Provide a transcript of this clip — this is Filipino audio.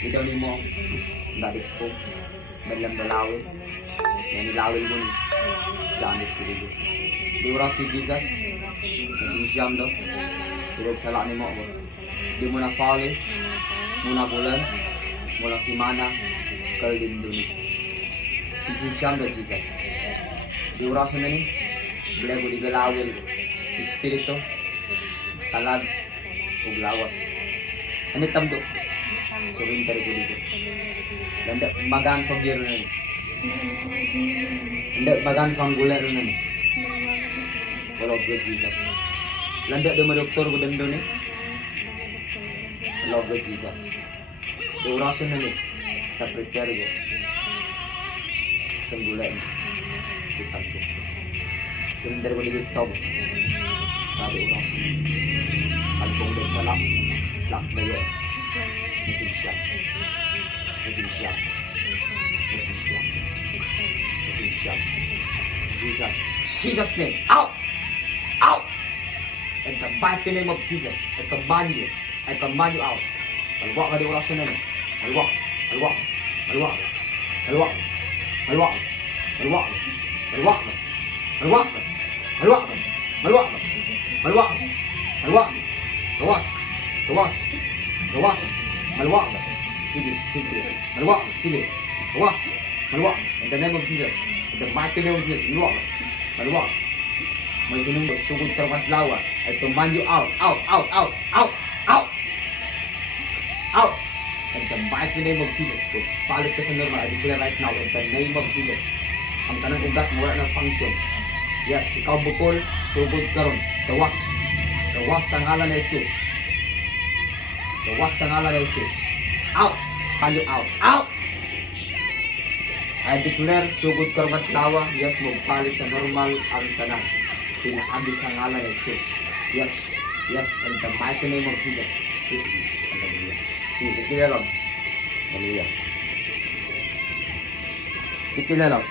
Ikaw ni mo, dalit ko, dalang dalawin. Yan nilawin mo ni, gamit ko dito. Di oras ni Jesus, nasusiyam daw. Ilog sala ni mo ako. Di mo na follow, muna bulan, mula simana, kalin dun. Nasusiyam daw Jesus. Di oras na ni, bila ko di galawin, espiritu, talag, ug lawas. Ano tamdo? So winter ko dito. Landa magan pag yero na. Landa magan pang gula na. Wala good Jesus. Landa do doktor ko dando ni. Wala good Jesus. So orasan na ni. Ta prepare ko. Pang gula ni. Kita ko. So winter ko dito stop. Sabi orasan. Alpong din sa lak. Lak na yun. Mesin siap. Mesin siap. Mesin siap. Mesin siap. Jesus. Jesus name. Out! Out! In the mighty name of Jesus. I command you. I command you out. Maluwak ka di orasan na. Maluwak. Maluwak. Maluwak. Maluwak. Maluwak. Maluwak. Maluwak. Maluwak. Maluwak. Maluwak. Maluwak. Maluwak. Gawas. Gawas. Gawas. Maluwak. Sige. Sige. Maluwak. Sige. Gawas. Maluwak. In the name of Jesus. In the mighty name of Jesus. Maluwak. Maluwak. May tinunggo. Sugod karawat lawa. I command you out. Out. Out. Out. Out. Out. Out. In the mighty name of Jesus. Kung palit ka sa normal, I declare right now in the name of Jesus. Ang tanang ugat mo wala ng function. Yes, ikaw bukol, sugod karon. Gawas. Gawas sa ngalan ni Jesus. Gawas sa ngalan ni Jesus. Out! Can you out? Out! I declare, sugod karon lawa. Yes, magpalit sa normal ang tanan. Pinaagi sa ngalan ni Jesus. Yes. Yes, in the mighty name of Jesus. Hallelujah. Sige, tikila lang. Hallelujah. Tikila lang.